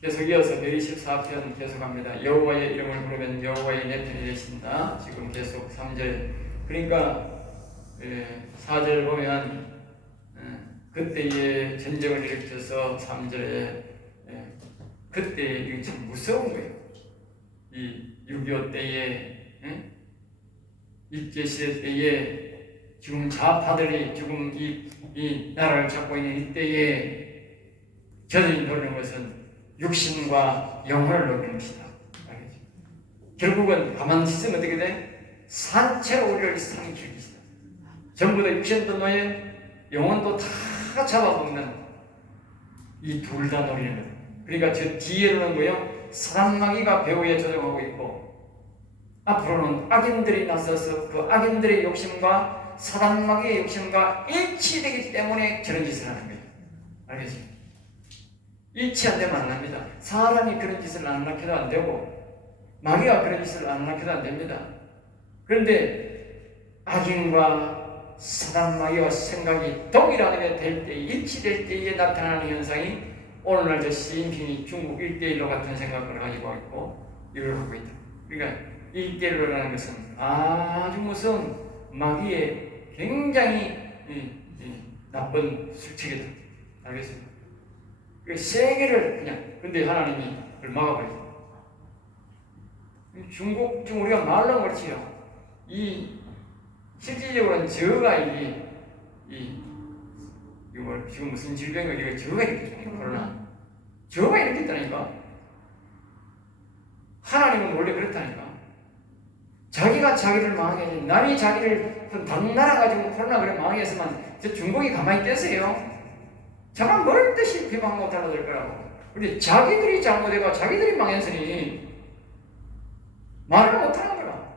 계속 이어서 124편 계속합니다. 여호와의 이름을 부르면 여호와의 내 편이 되신다. 지금 계속 3절. 그러니까 4절 보면 그때의 전쟁을 일으켜서 3절에 그때 이게 참 무서운 거예요. 이 6.25 때에 일제시대 때에 지금 좌파들이 지금 이 나라를 잡고 있는 이때에 저들이 노리는 것은 육신과 영혼을 노리는 것이다. 알겠죠? 결국은 가만히 있으면 어떻게 돼? 산채로 우리를 상해줄 것이다. 전부 다 육신도 노예, 영혼도 다 잡아먹는 이 둘 다 노리는 거다. 그러니까 저 뒤에로는 뭐요? 사단마귀가 배후에 조종하고 있고 앞으로는 악인들이 나서서 그 악인들의 욕심과 사단마귀의 욕심과 일치되기 때문에 저런 짓을 하는 거예요. 알겠죠? 일치 안 되면 안 합니다. 사람이 그런 짓을 안 하게도 안 되고 마귀가 그런 짓을 안 하게도 안 됩니다. 그런데 악인과 사단마귀와 생각이 동일하게 될 때, 일치될 때에 나타나는 현상이 오늘날 저 시진핑이 중국 1대1로 같은 생각을 가지고 있고 이걸 하고 있다. 그러니까 1대1로라는 것은 아주 무서운 마귀의 굉장히 나쁜 술책이다. 알겠습니까? 세계를 그냥, 근데 하나님이 그걸 막아버렸다. 중국, 지금 우리가 말로 그렇지요. 실질적으로는 저가 이걸 지금 무슨 질병이 이거 저가 일으켰다니까, 코로나. 저가 일으켰다니까. 하나님은 원래 그렇다니까. 자기가 자기를 망하게 하지, 남이 자기를 다른 나라 가지고 코로나 그래 망하게 했으면 저 중국이 가만히 떼세요. 자가 뭘 뜻이 비방 못하려 될 거라고. 근데 자기들이 잘못해가 자기들이 망했으니 말을 못하는 거라.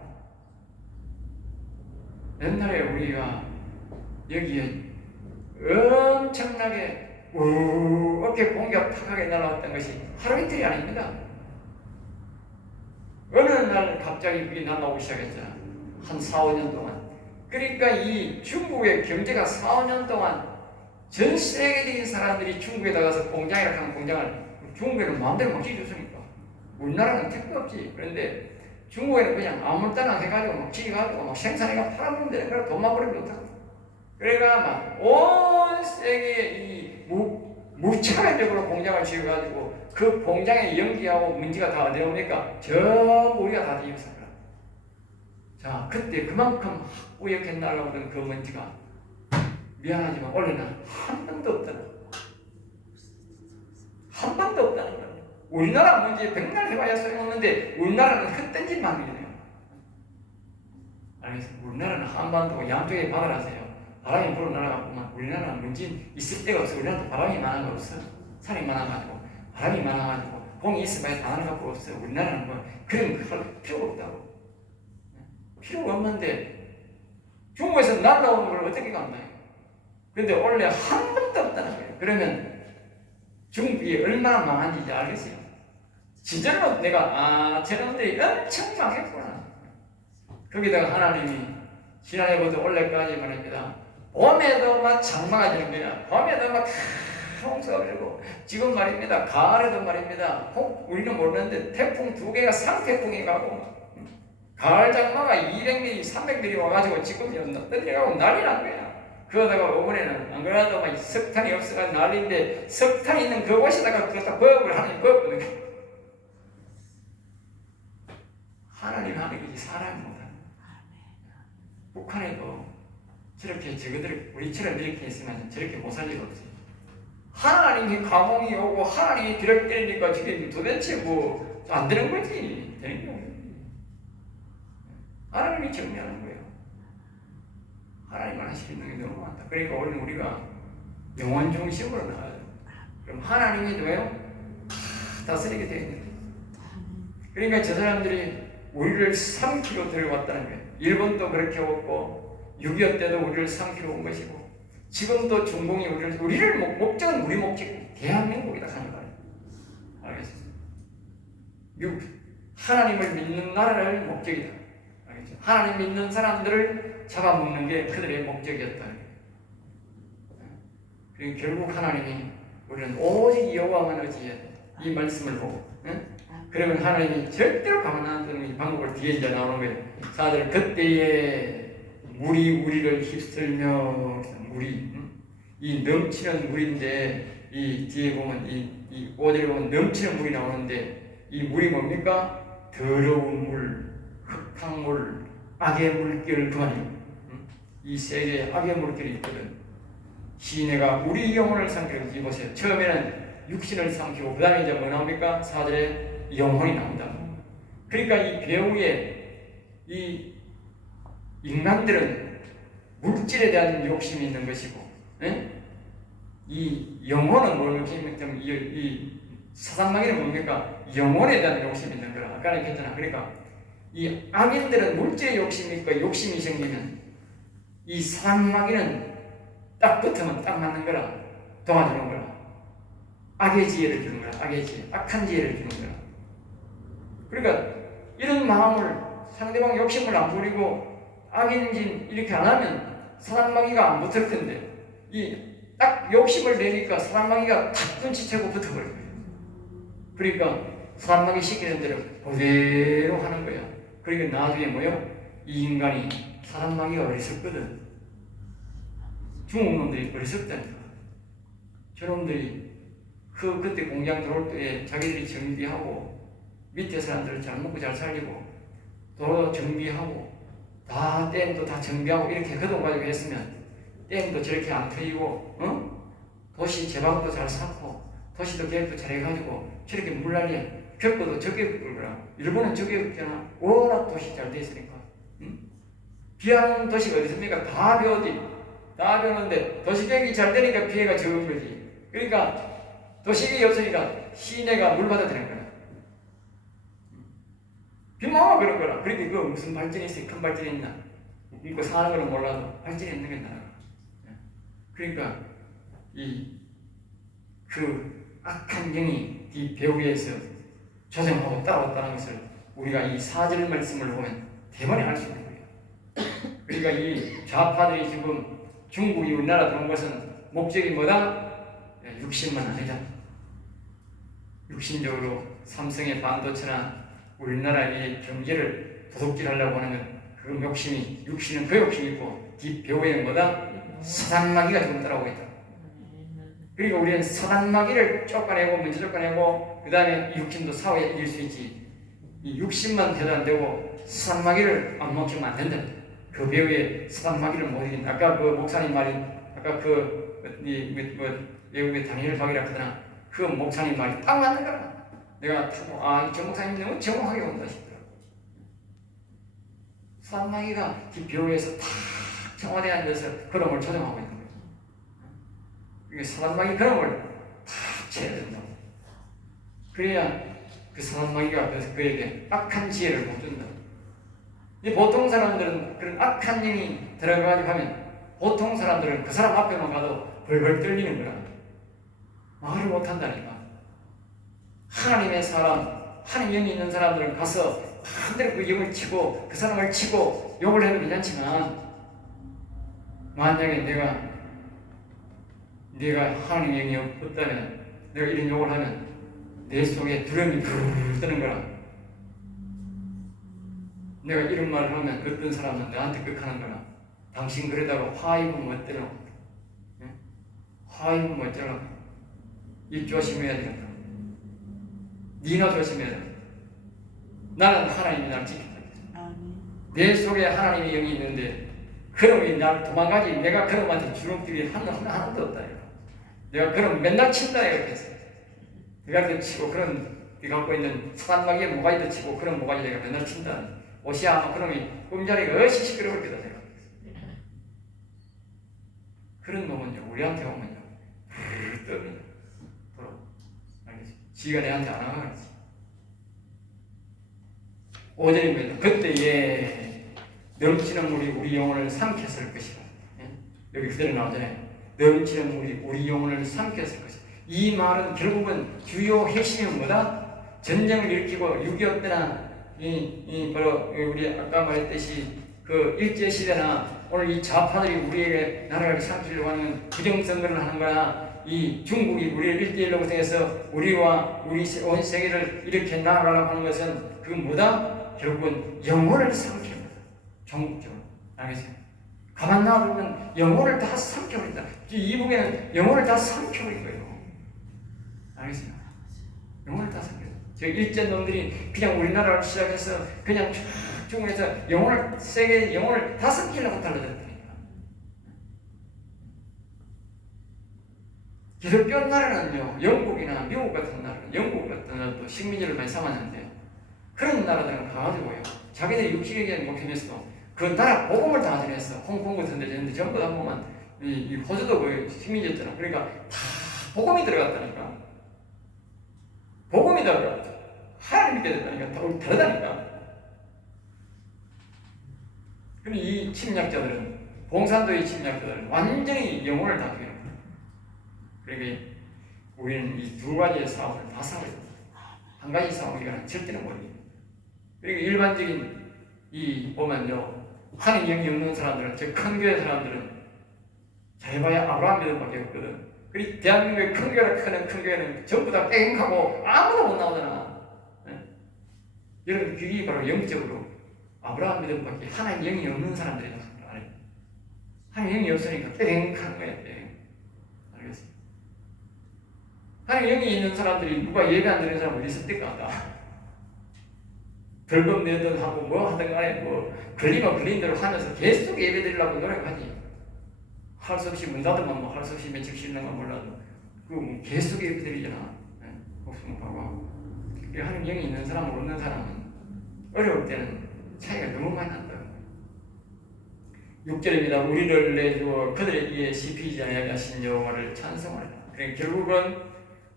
옛날에 우리가 여기에 엄청나게 이렇게 공기가 팍하게 날아왔던 것이 하루 이틀이 아닙니다. 어느 날 갑자기 그게 날아오기 시작했잖아. 한 4, 5년 동안. 그러니까 이 중국의 경제가 4, 5년 동안 전 세계적인 사람들이 중국에 나가서 공장이라고 하는 공장을 중국에는 마음대로 막 지어줬으니까. 우리나라는 택도 없지. 그런데 중국에는 그냥 아무 때나 해가지고 막 지어가지고 막 생산해가 팔아먹으면 되는 거라 돈만 벌면 못하고. 그러니까 막 온 세계에 이 무차별적으로 공장을 지어가지고 그 공장에 연기하고 먼지가 다 어디 옵니까? 전부 우리가 다 뒤집었을 거야. 자, 그때 그만큼 우역해 날아오던 그 먼지가 미안하지만 원래는 한 번도 없다는 거야. 한 번도 없다는 거야. 우리나라 먼지 백날 해봐야 소용없는데 우리나라는 흩던진 만이네요. 알겠습니다. 우리나라는 한반도고 양쪽에 바다라서요. 바람이 불어 날아가고만 우리나라는 먼지 있을 데가 없어. 우리나라도 바람이 많은 거 없어. 산이 많아가지고 바람이 많아가지고 공이 있어봐야 다 나는 갖고 없어. 우리나라는 뭐 그런 거 할 필요가 없다고. 필요가 없는데 중국에서 날아오는 걸 어떻게 간다요? 근데 원래 한 번도 없다는 거예요. 그러면 중국이 얼마나 망한지 이제 알겠어요. 진짜로 내가 저놈들이 엄청 망했구나. 거기다가 하나님이 지난해부터 올해까지 말입니다. 봄에도 막 장마가 지는 거야. 봄에도 막 홍수가 오르고 지금 말입니다. 가을에도 말입니다. 우리는 모르는데 태풍 2개가 상태풍이 가고 가을 장마가 200mm, 300mm 와가지고 지금 떠들어가고 난리 난 거야. 그러다가 이번에는 안 그래도 막 석탄이 없어가 난리인데 석탄 있는 그곳에다가 그것다 버업을 하니 버업거든요. 하나님 하는 거지 사람이 못하는. 북한에도 저렇게 저거들 우리처럼 이렇게 있으면 저렇게 못 살 리가 없어요. 하나님이 감옥이 오고 하나님이 비를 때리니까 지금 도대체 뭐 안 되는 거지. 되는 거예요. 하나님이 정리하는 거예요. 하나님만 하시는 게 너무 많다. 그러니까 오늘 우리가 영원 중심으로 나가요. 그럼 하나님이 왜요? 다스리게 되어 있는 거예요. 그러니까 저 사람들이 우리를 3km 들어왔다는 거예요. 일본도 그렇게 왔고 6.25 때도 우리를 3km 온 것이고 지금도 중공이 우리를 목적은 우리 목적이 대한민국이다 하는 거예요. 알겠습니다. 하나님을 믿는 나라를 목적이다. 알겠죠? 하나님 믿는 사람들을 잡아먹는 게 그들의 목적이었다. 그러니까 결국 하나님이 우리는 오직 여호와만 의지해야 돼. 이 말씀을 보고. 그러면 하나님이 절대로 가만 안 두는 방법을 뒤에 이제 나오는 거예요. 4절 그때에 물이 우리를 휩쓸며 물이 이 넘치는 물인데 이 뒤에 보면 이 5절에 보면 넘치는 물이 나오는데 이 물이 뭡니까? 더러운 물, 흙탕물, 악의 물결 그만이에요. 이 세 개의 악의 물결이 있거든. 시내가 우리 영혼을 삼키고 이 보세요. 처음에는 육신을 삼키고 그 다음에 이제 뭐 나옵니까? 4절에 영혼이 나온다. 그러니까 이 배우의 이 인간들은 물질에 대한 욕심이 있는 것이고, 이 영혼은 뭡니까? 이 사단마귀는 뭡니까? 영혼에 대한 욕심이 있는 거라. 아까 얘기했잖아. 그러니까 이 악인들은 물질에 욕심이 있고 욕심이 생기면 이 사단마귀는 딱 붙으면 딱 맞는 거라. 도와주는 거라. 악의 지혜를 주는 거라. 악의 지혜, 악한 지혜를 주는 거라. 그러니까 이런 마음을 상대방 욕심을 안 부리고 악인진 이렇게 안 하면 사단마귀가 안 붙을 텐데 이 딱 욕심을 내니까 사단마귀가 탁 눈치채고 붙어버린 거예요. 그러니까 사단마귀 시키는 대로 그대로 하는 거야. 그러니까 나중에 뭐요? 이 인간이 사단마귀가 어리석거든. 중국놈들이 어리석다니까. 저놈들이 그때 공장 들어올 때 자기들이 정비하고 밑에 사람들 잘 먹고 잘 살리고 도로 정비하고 다 댐도 다 정비하고 이렇게 거둬 가지고 했으면 댐도 저렇게 안 트이고 도시 제방도 잘 쌓고 도시도 계획도 잘 해가지고 저렇게 물난리에 벽보도 적게 굴거라. 일본은 적게 굴잖아. 워낙 도시 잘 돼 있으니까. 비하는 도시가 어디 있습니까? 다 비오지. 다 비오는데 도시계획이 잘 되니까 피해가 적은 거지. 그러니까 도시계획이 없으니까 시내가 물 받아 되는 거야. 빈마가 그런 거라. 그러니까 그거 무슨 발전이 있어? 큰 발전이 있나? 믿고 사는 거는 몰라도 발전이 있는 게 나라. 그러니까 그 악한 영이 이 배후에서 조정하고 따라왔다는 것을 우리가 이 4절 말씀을 보면 대번에 알 수 있는 거예요. 그러니까 이 좌파들이 지금 중국이 우리나라 들어온 것은 목적이 뭐다? 육신만 아니다. 육신적으로 삼성의 반도체나 우리나라의 경제를 도둑질하려고 하는 그 욕심이, 육신은 그 욕심이 있고 뒷배후에는 뭐다? 사단마귀가 지금 따라오고 있다. 그리고 우리는 사단마귀를 쫓아내고 먼저 쫓아내고 그 다음에 육신도 사회에 이길 수 있지. 이 육신만 해도 안 되고 사단마귀를 안 먹히면 안 된다. 그 배후에 사단마귀를 못 이긴. 아까 그 목사님 말이 아까 외국의 다니엘 박이라 하더나 그 목사님 말이 딱 맞는 거라. 내가 저 목사님 너무 정확하게 온다 싶더라고. 사단마귀가 그 배후에서 다 청와대에 앉아서 그놈을 조정하고 있는 거예요. 그러니까 사단마귀 그놈을 다 쳐야 된다고. 그래야 그 사단마귀가 그에게 악한 지혜를 못 준다. 보통 사람들은 그런 악한 영이 들어가가지고 하면 보통 사람들은 그 사람 앞에만 가도 벌벌 떨리는 거라. 말을 못한다니까. 하나님의 사람, 하나님 영이 있는 사람들은 가서 마음대로 그 영을 치고 그 사람을 치고 욕을 해도 괜찮지만 만약에 내가 하나님 영이 없다면 내가 이런 욕을 하면 내 속에 두려움이 부르르 뜨는 거라. 내가 이런 말을 하면 어떤 사람은 나한테 극하는 거라. 당신 그러다가 화 입으면 어때요? 화 입으면 어쩌라고? 입 조심해야 되겠다. 니나 조심해야 돼. 나는 하나님이 나를 지킨다. 내 속에 하나님의 영이 있는데 그놈이 나를 도망가지. 내가 그놈한테 주름길이 하나도 없다. 내가 그놈 맨날 친다. 이렇게 했어. 내가 그 치고 그런 그 갖고 있는 사단마귀의 모가지도 치고 그런 모가지 내가 맨날 친다. 옷이 아마 그놈이 꿈자리가 어시 시끄러울 거다. 내가 그런 놈은요 우리한테 오면요 부르르 떠니다. 알겠지? 지가 내한테 안 하면 그렇지. 5절입니다. 그때에 넘치는 물이 우리 영혼을 삼켰을 것이다. 여기 그대로 나오잖아요. 넘치는 물이 우리 영혼을 삼켰을 것이다. 이 말은 결국은 주요 핵심은 뭐다? 전쟁을 일으키고 6.25 때나 바로 우리 아까 말했듯이 그 일제시대나 오늘 이 좌파들이 우리에게 나라를 삼키려고 하는 부정선거를 하는 거나 이 중국이 우리를 1대1로 구성해서 우리와 우리 온 세계를 이렇게 나아가려고 하는 것은 그건 뭐다? 결국은 영혼을 삼키는 거다. 전국적으로. 알겠어요? 가만 놔두면 영혼을 다 삼켜버린다. 이북에는 영혼을 다 삼켜버린 거예요. 알겠어요? 영혼을 다 삼켜버린다. 저 일제 놈들이 그냥 우리나라를 시작해서 그냥 중국에서 영혼을, 세계 영혼을 다 삼키려고 달라들었다니까. 기독교 나라는요, 영국이나 미국 같은 나라는, 영국 같은 나라도 식민지를 많이 삼았는데, 그런 나라들은 가가지고요, 자기들이 육식에게는 목표했어. 그 나라 복음을 다 전했어. 홍콩 같은 데 전는데 전부 다 보면, 이 호주도 그 식민지였잖아. 그러니까 다 복음이 들어갔다니까. 복음이 들어갔다. 하나님 믿게 됐다니까. 다 다르다니까. 그럼 이 침략자들은, 공산주의 침략자들은 완전히 영혼을 다 죽이는 거예요. 그러니까 우리는 이 두 가지의 싸움을 다 싸워야 됩니다. 한 가지 싸움 우리가 절대로 못 이깁니다. 그리고 일반적인 이 보면요, 하나님 영이 없는 사람들은, 즉 큰 교회 사람들은 잘해봐야 아브라함 믿음밖에 없거든. 그리고 대한민국의 큰 교회라 크는 큰 교회는 전부 다 깽하고 아무도 못 나오잖아. 네? 여러분, 그게 바로 영적으로 아브라함 믿음밖에 하나님 영이 없는 사람들이다. 하나님 영이 없으니까 깽하는 거야. 알겠어요? 하나님 영이 있는 사람들이 누가 예배 안 드리는 사람 어디 있을 때가 벌금 내든 하고 뭐 하든 간에 뭐 걸리면 걸린 대로 하면서 계속 예배 드리려고 노력하지. 할 수 없이 문 닫으면 뭐 할 수 없이 며칠 쉬는 건 몰라도 그 계속 예배 드리잖아. 목숨 하고. 하나님 영이 있는 사람하고 없는 사람은 어려울 때는 차이가 너무 많이 난다. 6절입니다. 우리를 내주어 그들에 의해 씹히지 아니하신 여호와를 찬송하라. 그러니까 결국은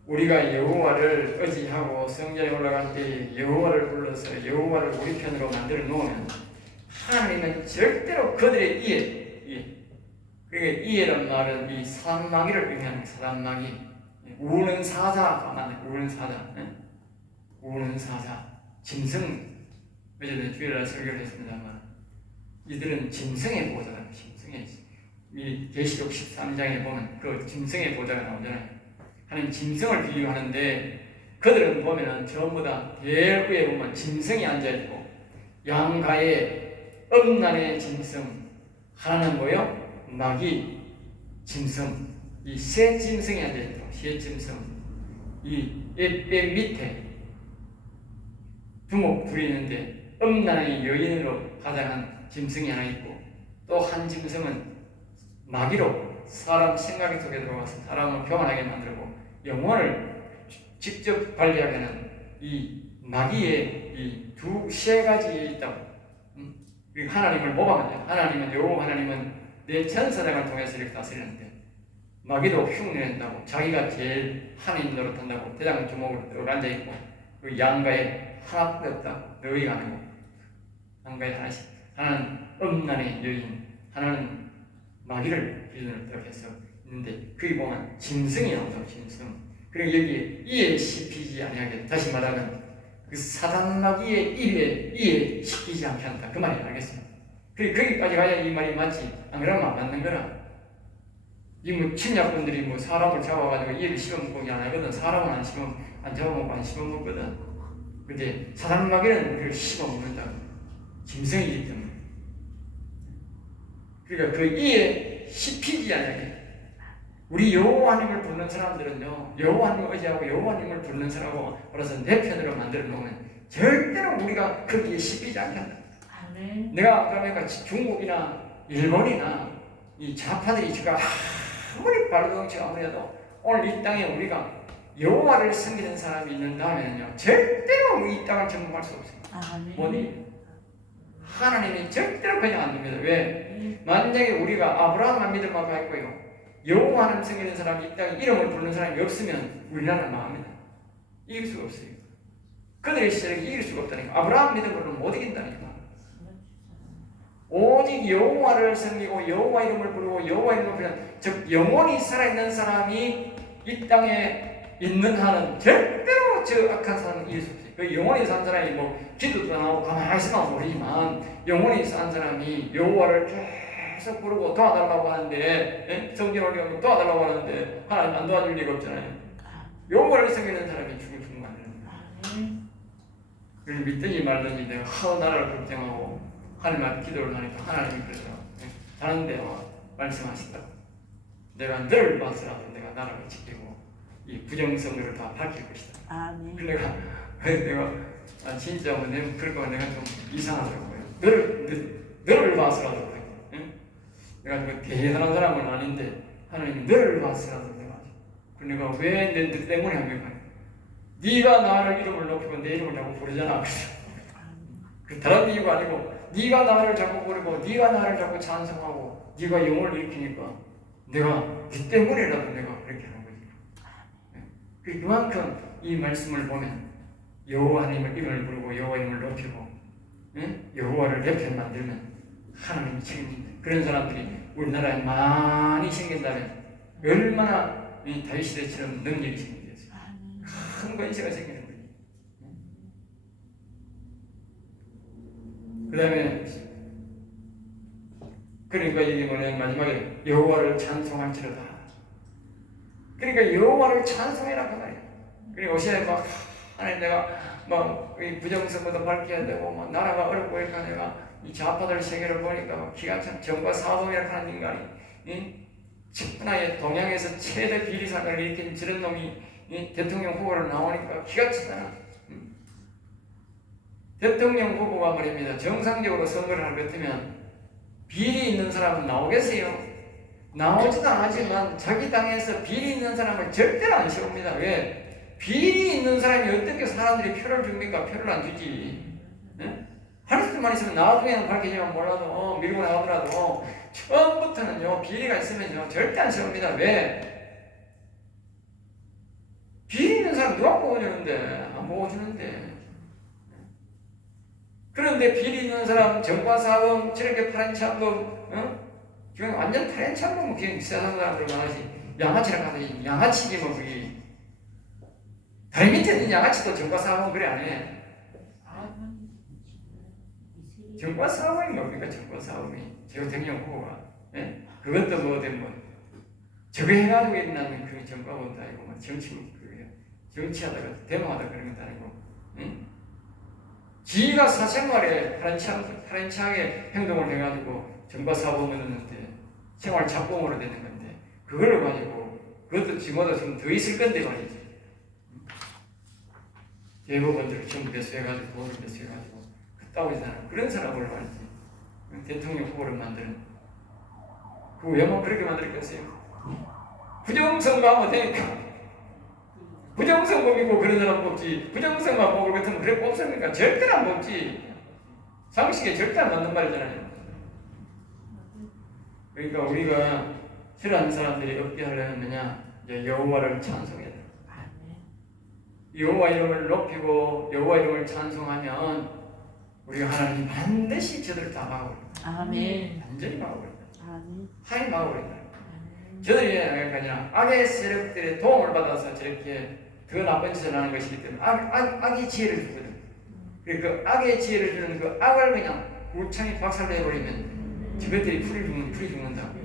우리가 여호와를 의지하고 성전에 올라갈 때 여호와를 불러서 여호와를 우리 편으로 만들어 놓으면 하나님은 절대로 그들에 의해, 그러니까 이해란 말은 이 사단마귀를 의미하는 사단마귀, 우는 사자가 맞네. 우는 사자, 우는 사자, 짐승. 어제는 주일날 설교를 했습니다만 이들은 짐승의 보좌다. 짐승의, 이 계시록 13장에 보면 그 짐승의 보좌가 나오잖아요. 하나님 짐승을 비유하는데 그들은 보면은 전부 다 대위에 보면 짐승이 앉아있고 양가에 음란의 짐승, 하나는 뭐요? 마귀, 짐승, 이 새 짐승이 앉아있고 새 짐승, 이 뼈 밑에 두목 둘이 있는데 음란의 여인으로 가장한 짐승이 하나 있고 또 한 짐승은 마귀로 사람 생각 속에 들어가서 사람을 교만하게 만들고 영혼을 직접 관리하게 하는 이 마귀의 이 세 가지 있다고. 그리고 하나님을 모방하죠. 하나님은 여호와 하나님은 내 전사장을 통해서 이렇게 다스리는데 마귀도 흉내낸다고 자기가 제일 하나님 노릇한다고 대장 주먹으로 늘 앉아있고 그 양가에 하나밖에 없다. 너희가 아니고 양가에 하나씩. 하나는 음란의 여인, 하나는 마귀를 기준으로 딱 해서 있는데 거기 보면 짐승이 나오죠. 짐승. 그리고 여기에 이에 씹히지 아니하게, 다시 말하면 그 사단 마귀의 이에 씹히지 않게 한다. 그 말이 알겠습니다. 그리고 거기까지 가야 이 말이 맞지. 안 그러면 안 맞는 거라. 이 뭐 침략군들이 뭐 사람을 잡아가지고 이를 씹어먹기 안 하거든. 사람은 안 잡아먹고 안 씹어먹거든. 근데 사단 마귀는 우리를 씹어먹는다. 짐승이기 때문에. 그러니까 그 이에 씹히지 않게. 우리 여호와님을 부르는 사람들은요, 여호와님을 의지하고 여호와님을 부르는 사람하고 그래서 내 편으로 만들어 놓으면 절대로 우리가 거기에 씹히지 않게 한다. 아멘. 내가 그러니까 중국이나 일본이나 이 좌파들이 제가 아무리 발동치가 아무리 해도 오늘 이 땅에 우리가 여호와를 섬기는 사람이 있는 다음에는요, 절대로 이 땅을 정복할 수 없습니다. 뭐니? 하나님이 절대로 그냥 안 됩니다. 왜? 만약에 우리가 아브라함만 믿음만 갖고요, 여호와 하나님 섬기는 사람이 이 땅에 이름을 부르는 사람이 없으면 우리나라는 망합니다. 이길 수가 없어요. 그들의 시절에 이길 수가 없다니까. 아브라함 믿음으로는 못 이긴다니까. 오직 여호와를 섬기고 여호와 이름을 부르고 여호와 이름을 부르는, 즉 영원히 살아있는 사람이 이 땅에 있는 한은 절대로 저 악한 사람은 이길 수 없어요. 그 영원히 산 사람이 뭐 기도도 안 하고 가만히 있으면 모르지만 영원히 산 사람이 여호와를 계속 계속 부르고 도와달라고 하는데, 성경 올리면 도와달라고 하는데 하나님 안 도와줄 리가 없잖아요. 요거를 섬기는 사람이 죽을 만드는 거예요. 그걸 믿든지 말든지 내가 나라를 걱정하고 하나님 앞에 기도를 하니까 하나님이 그래서 다른데 말씀하시더라고. 내가 늘 봐서라도 내가 나라를 지키고 이 부정선거를 다 밝힐 것이다. 아멘. 그래서 내가 진짜 그러고 내가 좀 이상하더라고요. 늘 봐서라도 내가 그 대단한 사람은 아닌데 하나님 늘 봐서라도 내가 왜 내 때문에 한 거야? 네가 나를 이름을 높이고 내 이름을 자꾸 부르잖아. 그 다른 이유가 아니고 네가 나를 자꾸 부르고 네가 나를 자꾸 찬송하고 네가 영혼을 일으키니까 내가 네 때문에라도 내가 그렇게 하는 거지. 그만큼 이 말씀을 보면 여호와 하나님을 이름을 부르고 여호와 이름을 높이고 여호와를 대표 만들면 하나님이 책임진다. 그런 사람들이 우리나라에 많이 생긴다면 얼마나 이 다윗 시대처럼 능력이 생기겠어요. 큰 권세가 생기는 거예요. 그 다음에 그러니까 이게 뭐냐 마지막에 여호와를 찬송할지로다. 그러니까 여호와를 찬송해라 그 말이에요. 그리고 요새 막 하나님 내가 막 부정선거도 밝혀야 되고 막 나라가 어렵고 그러니까 내가 이 좌파들 세계를 보니까 기가 참 정과 사범이라고 하는 인간이 측근하에 동양에서 최대 비리 사건을 일으킨 저런 놈이 대통령 후보로 나오니까 기가 차잖아. 대통령 후보가 말입니다. 정상적으로 선거를 할 것 같으면 비리 있는 사람은 나오겠어요? 나오지도 않지만 자기 당에서 비리 있는 사람을 절대로 안 세웁니다. 왜? 비리 있는 사람이 어떻게 사람들이 표를 줍니까? 표를 안 주지. 할 수만 있으면 나중에는 밝혀지면 몰라도 밀고 나오더라도 처음부터는요 비리가 있으면요 절대 안 세웁니다. 왜? 비리 있는 사람 누가 뽑아주는데? 안 뽑아주는데. 그런데 비리 있는 사람 정과사범 저렇게 파란창범 지금 완전 파란창범 그냥 세상 사람들 많아지 양아치라 하더니 양아치지 뭐 그게 다리 밑에 있는 양아치도 정과사범 그래 안 해. 정과사범이 뭡니까? 정과사범이 대통령 후보가 그것도 뭐 저거 해가지고 일어나는 그 정과범도 아니고 정치하다가 대모하다 그런 것도 아니고 지가 사생활에 파란치하게 행동을 해가지고 정과사범을 했는데 생활 잡범으로 되는 건데 그걸 가지고 그것도 지금보다 좀 더 있을 건데 말이지. 대법원들을 전부 배수해가지고 돈을 배수해가지고 그따위잖아. 그런 사람을 말이지. 대통령 후보를 만드는 그 왜만 그렇게 만들었겠어요? 부정선거하면 되니까. 부정선거이고 그런 사람 뽑지. 부정선거만 뽑을 같으면 그래 뽑습니까? 절대로 안 뽑지. 상식에 절대 안 맞는 말이잖아요. 그러니까 우리가 싫어하는 사람들이 어떻게 하려면 뭐냐? 여호와를 찬송해야 돼. 여호와 이름을 높이고 여호와 이름을 찬송하면 우리가 하나님 반드시 저들을 다 막아버린다. 아멘. 완전히 막아버린다. 아멘. 하나님 막아버린다. 저들이 그러니까 악의 세력들의 도움을 받아서 저렇게 더 나쁜 짓을 하는 것이기 때문에 악의 지혜를 주거든. 그 악의 지혜를 주는 그 악을 그냥 울창이 박살내버리면 저것들이 풀이 죽는다고.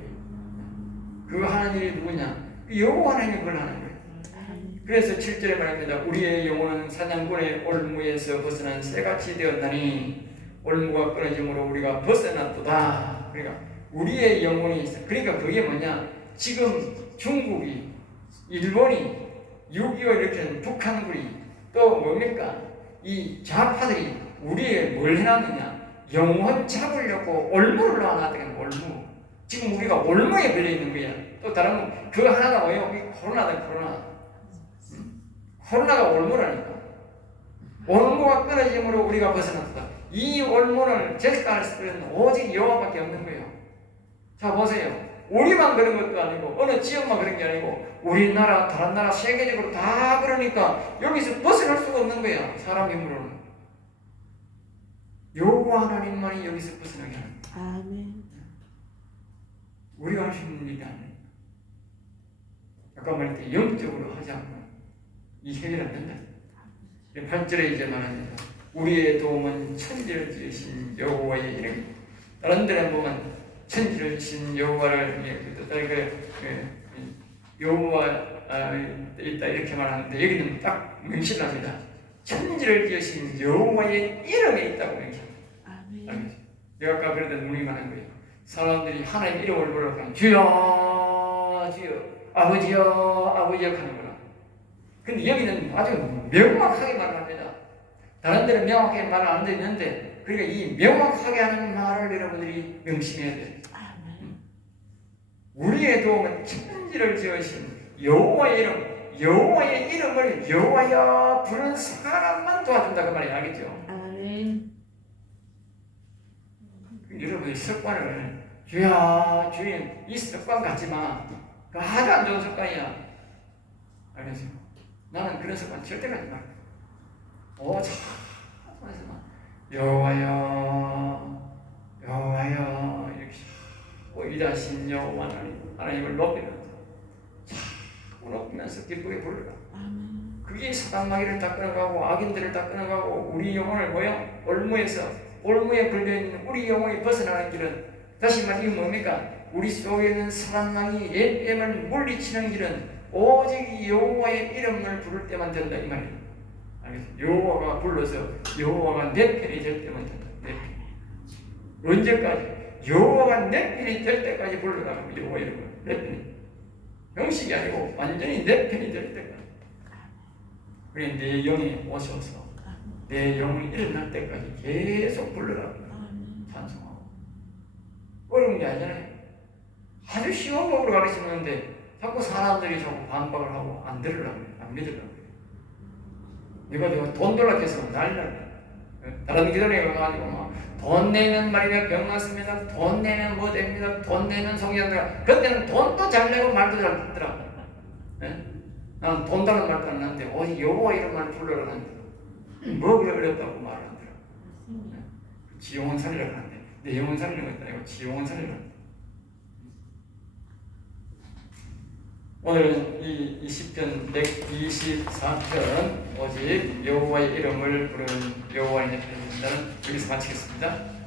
그거 하는 일이 누구냐? 여호와 하나님이 그걸 하는 거예요. 그래서 7절에 말합니다. 우리의 영혼은 사냥꾼의 올무에서 벗어난 새같이 되었나니 올무가 끊어짐으로 우리가 벗어났도다. 그러니까 우리의 영혼이 있어. 그러니까 그게 뭐냐? 지금 중국이, 일본이, 6.25 이렇게 북한군이 또 뭡니까? 이 좌파들이 우리에 뭘 해놨느냐? 영혼 잡으려고 올무를 놔놨다는 올무. 지금 우리가 올무에 걸려 있는 거야. 또 다른 거, 그 하나가 뭐예요? 코로나다, 코로나. 코로나가 올무라니까. 올무가 끊어짐으로 우리가 벗어났다. 이 올무를 제거할 수는 오직 여호와밖에 없는 거예요. 자 보세요. 우리만 그런 것도 아니고 어느 지역만 그런 게 아니고 우리나라, 다른 나라, 세계적으로 다 그러니까 여기서 벗어날 수가 없는 거야. 사람 힘으로는. 여호와 하나님만이 여기서 벗어나게 하는 거야. 아멘. 우리가 할 수 있는 일이 아니에요. 아까 말했듯이 영적으로 하지 않고 이 해결 안 된다. 8절에 이제 말합니다. 우리의 도움은 천지를 지으신 여호와의 이름이다. 다른 데는 보면 천지를 신 여호와를 여호와 있다 이렇게 말하는데 여기는 딱 명시합니다. 천지를 지으신 여호와의 이름에 있다고 명시합니다. 내가 아까 그러던 우리만 한 거예요. 사람들이 하나님 이름을 부르면 주여 주여 아버지여 아버지여 하는구나. 근데 여기는 아주 명확하게 말합니다. 다른 데는 명확하게 말 안 되는데 그러니까 이 명확하게 하는 말을 여러분들이 명심해야 돼요. 우리의 도움은 천지를 지으신 여호와의 이름, 여호와의 이름을 여호와여 부르는 사람만 도와준다 그 말이 알겠죠? 아멘. 여러분의 습관을 주야 주인 이 습관 같지만 그 아주 안 좋은 습관이야. 알겠어요? 나는 그런 습관 절대 가지 마. 여호와여 여호와여 이렇게 위대하신 여호와 하나님을 높이면서 자꾸 높이면서 기쁘게 부르라. 그게 사단마귀를 다 끊어가고 악인들을 다 끊어가고 우리 영혼을 뭐요? 올무에 걸려있는 우리 영혼이 벗어나는 길은 다시 말해 이게 뭡니까? 우리 속에 있는 사단마귀 렘렘을 물리치는 길은 오직 여호와의 이름을 부를 때만 된다 이 말이에요. 알겠어요? 여호와가 불러서 여호와가 내 편이 될 때만 된다. 내 편. 언제까지? 여호와가 내 편이 될 때까지 불러나가면 여호와 이름을 내 편이 형식이 아니고 완전히 내 편이 될 때까지. 그래 내 영이 오셔서 내 영이 일어날 때까지 계속 불러라. 찬송하고 어려운 게 아니잖아요. 아주 쉬운 법으로 가르치는데 자꾸 사람들이 자꾸 반박을 하고 안 들으려고 그래. 안 믿으려고 그래. 내가 돈 달라고 해서 난리나고 다른 기도에 가가지고 막 돈 내면 말이야 병 났습니다. 돈 내면 뭐 됩니다. 돈 내면 성장되라. 그때는 돈도 잘 내고 말도 잘 듣더라. 나는 돈 달라는 말도 안 하는데 오직 여호와 이름만 불러라는데 뭐 그래 어렵다고 말을 하더라. 지 영혼 살리라고 하는데 내 영혼 살리는 것도 아니고 지 영혼 살리라고 하는데 오늘은 이 시편 124편 오직 여호와의 이름을 부르는 여호와의 편입니다. 여기서 마치겠습니다.